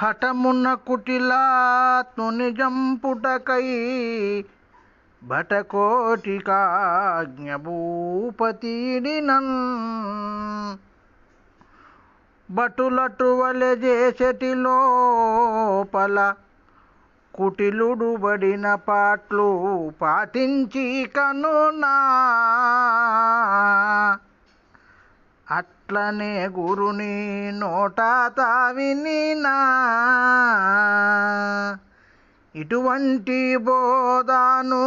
హఠమున్న కుటిలాత్ను నిజంపుటకై భటకోటికాజ్ఞభూపతిడినన్ బటులటు వలె చేసటి లోపల కుటిలుడుబడిన పాట్లు పాటించి కనునా. అట్లనే గురుని నోట తావినినా ఇటువంటి బోధాను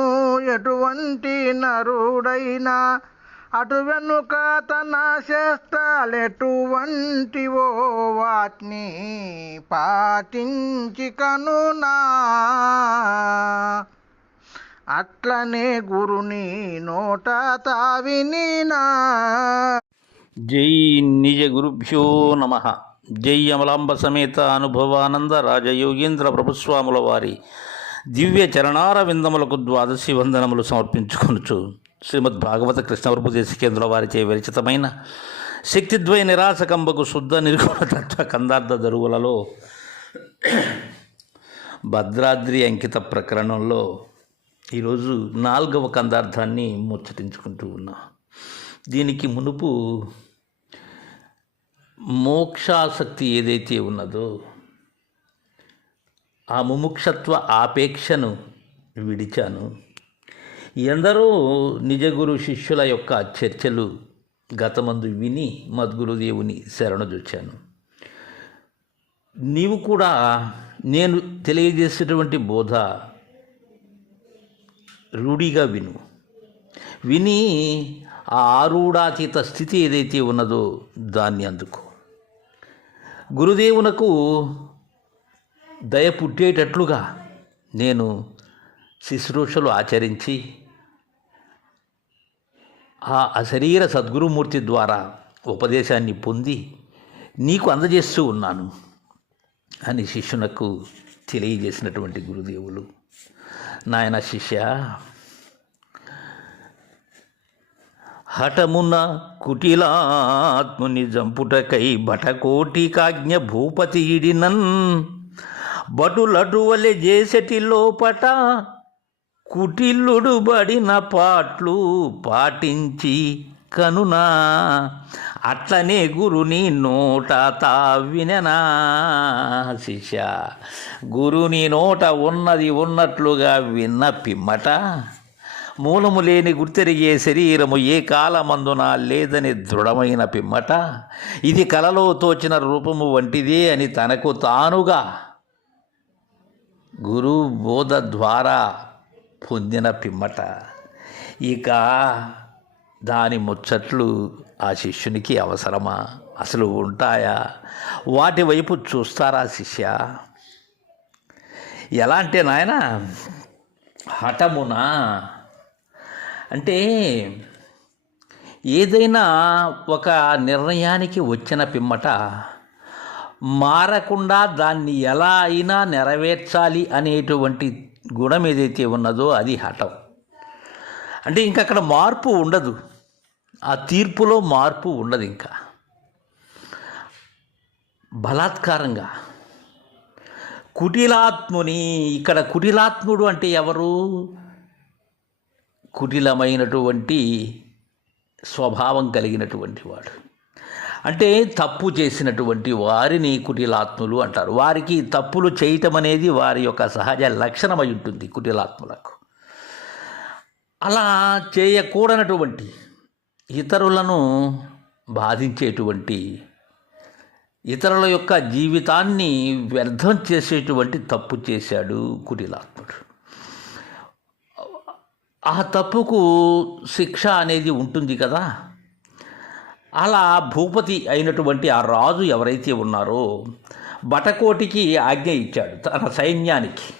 ఎటువంటి నరుడైనా అటు వెనుక తన చేస్తాలెటువంటివో వాటిని పాటించి కనునా. అట్లనే గురుని నోట తావినినా జై నిజ గురుభ్యో నమ. జై అమలాంబ సమేత అనుభవానంద రాజయోగేంద్ర ప్రభుస్వాముల వారి దివ్య చరణార విందములకు ద్వాదశి వందనములు సమర్పించుకొనుచు శ్రీమద్ భాగవత కృష్ణవరపు దేశికేంద్రుల వారిచే విరచితమైన శక్తిద్వయ నిరాశకంబకు శుద్ధ నిర్గుణ తత్వ కందార్థ దరువులలో భద్రాద్రి అంకిత ప్రకరణంలో ఈరోజు నాలుగవ కందార్థాన్ని ముచ్చటించుకుంటూ ఉన్నాం. దీనికి మునుపు మోక్షాసక్తి ఏదైతే ఉన్నదో ఆ ముముక్షత్వ ఆపేక్షను విడిచాను. ఎందరో నిజగురు శిష్యుల యొక్క చర్చలు గతమందు విని మద్గురుదేవుని శరణుజొచ్చాను నీవు కూడా నేను తెలియజేసేటువంటి బోధ రూఢిగా విను. విని ఆ ఆరూఢాతీత స్థితి ఏదైతే ఉన్నదో దాన్ని అందుకో. గురుదేవునకు దయ పుట్టేటట్లుగా నేను శుశ్రూషలు ఆచరించి ఆ అశరీర సద్గురుమూర్తి ద్వారా ఉపదేశాన్ని పొంది నీకు అందజేస్తూ ఉన్నాను అని శిష్యునకు తెలియజేసినటువంటి గురుదేవులు. నాయన శిష్య హఠమున కుటిలాత్ముని జంపుటకై బటకోటి కాజ్ఞ భూపతి ఇడినన్. బటులటువలె చేసటి లోపట కుటిల్లుడు బడిన పాట్లు పాటించి కనునా. అట్లనే గురుని నోట తా విననా శిష్య. గురుని నోట ఉన్నది ఉన్నట్లుగా విన్న పిమ్మట మూలము లేని గుర్తెరిగే శరీరము ఏ కాలమందున లేదని దృఢమైన పిమ్మట? ఇది కలలో తోచిన రూపము వంటిదే అని తనకు తానుగా గురు బోధ ద్వారా పొందిన పిమ్మట. ఇక దాని ముచ్చట్లు ఆ శిష్యునికి అవసరమా? అసలు ఉంటాయా? వాటి వైపు చూస్తారా శిష్య? ఎలా అంటే నాయన హఠమునా అంటే ఏదైనా ఒక నిర్ణయానికి వచ్చిన పిమ్మట మారకుండా దాన్ని ఎలా అయినా నెరవేర్చాలి అనేటువంటి గుణం ఏదైతే ఉన్నదో అది హఠం. అంటే ఇంకా అక్కడ మార్పు ఉండదు. ఆ తీర్పులో మార్పు ఉండదు ఇంకా. బలాత్కారంగా. కుటిలాత్ముని ఇక్కడ కుటిలాత్ముడు అంటే ఎవరు? కుటిలమైనటువంటి స్వభావం కలిగినటువంటి వాడు. అంటే తప్పు చేసినటువంటి వారిని కుటిలాత్ములు అంటారు. వారికి తప్పులు చేయటం అనేది వారి యొక్క సహజ లక్షణమై ఉంటుంది కుటిలాత్ములకు. అలా చేయకూడనటువంటి ఇతరులను బాధించేటువంటి ఇతరుల యొక్క జీవితాన్ని వ్యర్థం చేసేటువంటి తప్పు చేశాడు కుటిలాత్ముడు. ఆ తప్పుకు శిక్ష అనేది ఉంటుంది కదా. అలా భూపతి అయినటువంటి ఆ రాజు ఎవరైతే ఉన్నారో బటకోటికి ఆజ్ఞ ఇచ్చాడు తన సైన్యానికి.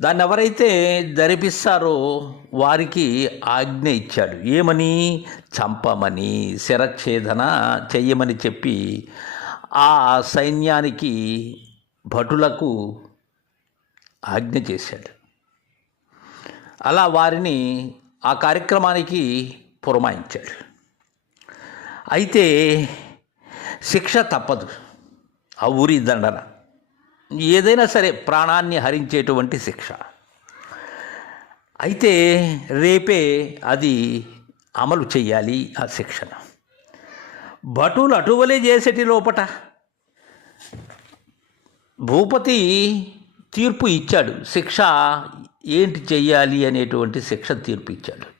దాన్ని ఎవరైతే జరిపిస్తారో వారికి ఆజ్ఞ ఇచ్చాడు. ఏమని? చంపమని శిరఛేదన చెయ్యమని చెప్పి ఆ సైన్యానికి భటులకు ఆజ్ఞ చేశాడు. అలా వారిని ఆ కార్యక్రమానికి పురమాయించాడు. అయితే శిక్ష తప్పదు. ఆ ఊరి దండన. ఏదైనా సరే ప్రాణాన్ని హరించేటువంటి శిక్ష. అయితే రేపే అది అమలు చేయాలి ఆ శిక్షణ భటులు అటువలే చేసేటి లోపట. భూపతి తీర్పు ఇచ్చాడు. శిక్ష ఏంటి చెయ్యాలి అనేటువంటి శిక్ష తీర్పు ఇచ్చాడు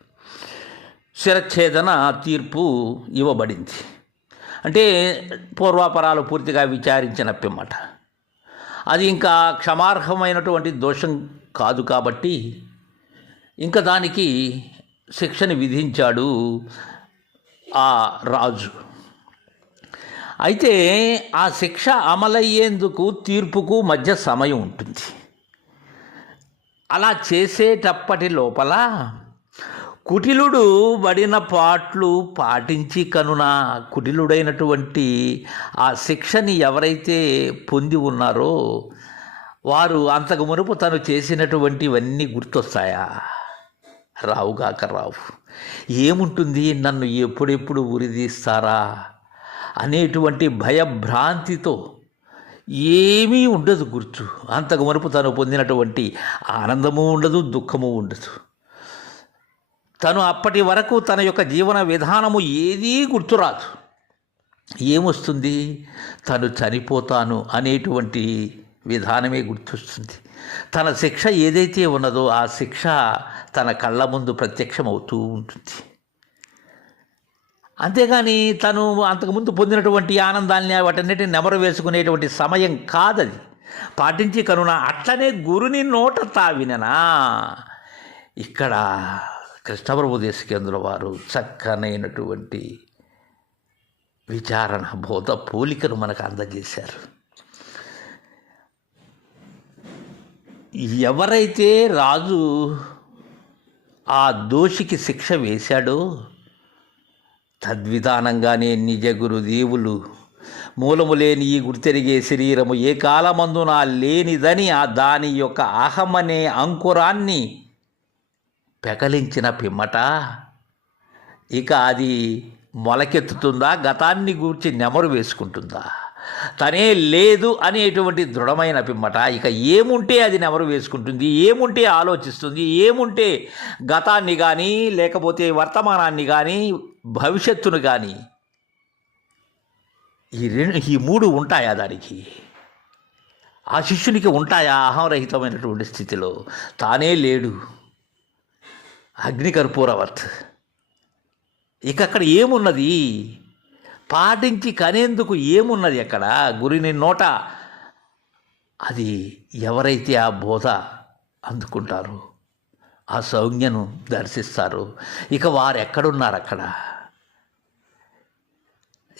శిరచ్ఛేదన తీర్పు ఇవ్వబడింది. అంటే పూర్వాపరాలు పూర్తిగా విచారించిన పిమ్మట. అది ఇంకా క్షమార్హమైనటువంటి దోషం కాదు కాబట్టి ఇంకా దానికి శిక్షను విధించాడు ఆ రాజు. అయితే ఆ శిక్ష అమలయ్యేందుకు తీర్పుకు మధ్య సమయం ఉంటుంది. అలా చేసేటప్పటి లోపల కుటిలుడు పడిన పాట్లు పాటించి కనున కుటిలుడైనటువంటి ఆ శిక్షని ఎవరైతే పొంది ఉన్నారో వారు అంతకు మునుపు తను చేసినటువంటివన్నీ గుర్తొస్తాయా? రావుగాక రావు ఏముంటుంది? నన్ను ఎప్పుడెప్పుడు ఉరిదీస్తారా అనేటువంటి భయభ్రాంతితో ఏమీ ఉండదు గుర్తు. అంతకు మునుపు తను పొందినటువంటి ఆనందము ఉండదు దుఃఖము ఉండదు. తను అప్పటి వరకు తన యొక్క జీవన విధానము ఏదీ గుర్తురాదు ఏమొస్తుంది? తను చనిపోతాను అనేటువంటి విధానమే గుర్తొస్తుంది. తన శిక్ష ఏదైతే ఉన్నదో ఆ శిక్ష తన కళ్ళ ముందు ప్రత్యక్షమవుతూ ఉంటుంది. అంతేగాని తను అంతకుముందు పొందినటువంటి ఆనందాన్ని వాటన్నిటిని నెమరు వేసుకునేటువంటి సమయం కాదది. పాటించి కనున అట్లనే గురుని నోట తావిననా. ఇక్కడ కృష్ణప్రభు దేశకేంద్ర వారు చక్కనైనటువంటి విచారణ బోధ పోలికను మనకు అందజేశారు. ఎవరైతే రాజు ఆ దోషికి శిక్ష వేశాడో తద్విధానంగానే నిజ గురుదేవులు. మూలము లేని ఈ గుర్తెరిగే శరీరము ఏ కాలమందున లేనిదని ఆ దాని యొక్క అహమనే అంకురాన్ని పెకలించిన పిమ్మట. ఇక అది మొలకెత్తుతుందా? గతాన్ని గూర్చి నెమరు వేసుకుంటుందా? తనే లేదు అనేటువంటి దృఢమైన పిమ్మట. ఇక ఏముంటే అది నెమరు వేసుకుంటుంది ఏముంటే ఆలోచిస్తుంది ఏముంటే గతాన్ని కానీ లేకపోతే వర్తమానాన్ని కానీ భవిష్యత్తును కానీ ఈ రెండు ఈ మూడు ఉంటాయా దానికి? ఆ శిష్యునికి ఉంటాయా అహంరహితమైనటువంటి స్థితిలో? తానే లేడు. అగ్నికర్పూరవత్. ఇక అక్కడ ఏమున్నది? పాటించి కనేందుకు ఏమున్నది అక్కడ? గురిని నోట. అది ఎవరైతే ఆ బోధ అందుకుంటారో ఆ సౌజ్ఞను దర్శిస్తారో ఇక వారు ఎక్కడున్నారు అక్కడ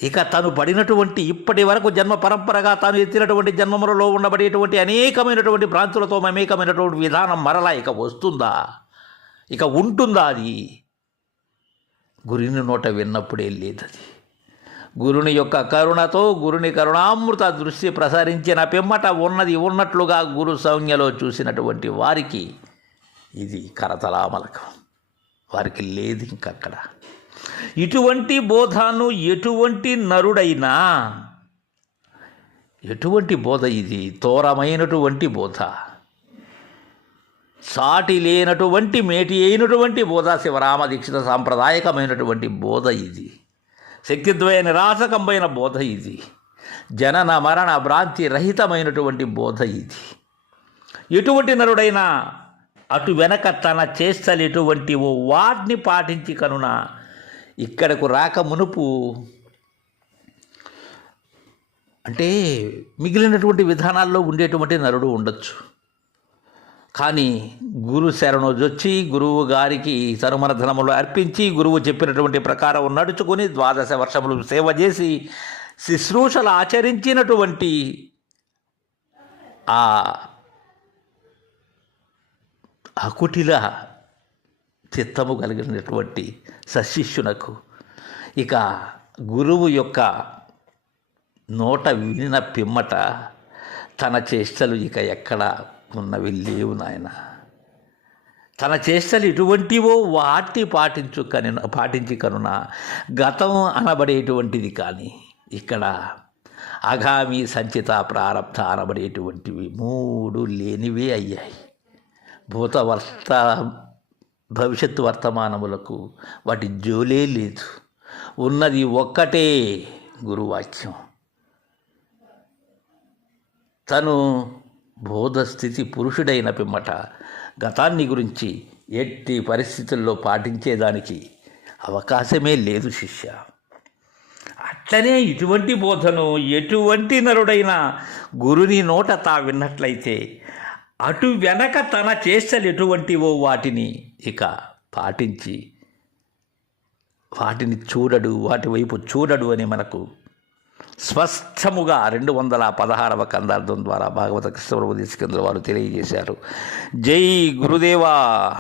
ఇక తను పడినటువంటి ఇప్పటి వరకు జన్మ పరంపరగా తాను ఎత్తినటువంటి జన్మములలో ఉండబడేటువంటి అనేకమైనటువంటి భ్రాంతులతో మమేకమైనటువంటి విధానం మరలా ఇక వస్తుందా? ఇక ఉంటుందా అది? గురిని నోట విన్నప్పుడే లేదు అది గురుని యొక్క కరుణతో గురుని కరుణామృత దృష్టి ప్రసారించిన పిమ్మట ఉన్నది ఉన్నట్లుగా గురు సంజ్ఞలో చూసినటువంటి వారికి ఇది కరతలామలకం. వారికి లేదు ఇంకక్కడ. ఇటువంటి బోధను ఎటువంటి నరుడైనా ఎటువంటి బోధ ఇది? తోరమైనటువంటి బోధ. సాటి లేనటువంటి మేటి అయినటువంటి బోధ శివరామ దీక్షిత సాంప్రదాయకమైనటువంటి బోధ ఇది. శక్తిద్వయ నిరాశకమైన బోధ ఇది. జనన మరణ భ్రాంతి రహితమైనటువంటి బోధ ఇది. ఎటువంటి నరుడైనా అటు వెనక తన చేష్టలు ఓ వాటిని పాటించి కనున ఇక్కడకు రాక మునుపు అంటే మిగిలినటువంటి విధానాల్లో ఉండేటువంటి నరుడు ఉండొచ్చు. కానీ గురు శరణొజొచ్చి గురువు గారికి తనుమన ధనములు అర్పించి గురువు చెప్పినటువంటి ప్రకారం నడుచుకొని ద్వాదశ వర్షములు సేవ చేసి శుశ్రూషలు ఆచరించినటువంటి ఆ అకుటిల చిత్తము కలిగినటువంటి సశిష్యునకు. ఇక గురువు యొక్క నోట వినిన పిమ్మట తన చేష్టలు ఇక ఎక్కడ ఉన్నవి లేవు నాయన. తన చేష్టలు ఇటువంటివో వాటి పాటించు కను పాటించి కనున గతం అనబడేటువంటిది కానీ ఇక్కడ అగామి సంచిత ప్రారంభ అనబడేటువంటివి మూడు లేనివే అయ్యాయి. భూతవర్త భవిష్యత్తు వర్తమానములకు వాటి జోలే లేదు. ఉన్నది ఒక్కటే గురువాక్యం. తను బోధస్థితి పురుషుడైన పిమ్మట గతాన్ని గురించి ఎట్టి పరిస్థితుల్లో పాటించేదానికి అవకాశమే లేదు శిష్య. అట్లనే ఇటువంటి బోధను ఎటువంటి నరుడైనా గురుని నోట తా విన్నట్లయితే అటు వెనక తన చేష్టలు ఎటువంటివో వాటిని ఇక పాటించి వాటిని చూడడు వాటి వైపు చూడడు అని మనకు స్పష్టముగా రెండు వందల పదహారవ కందార్థం ద్వారా భాగవత కృష్ణ ప్రభు తీసుకెంద్ర వారు తెలియజేశారు. జై గురుదేవా!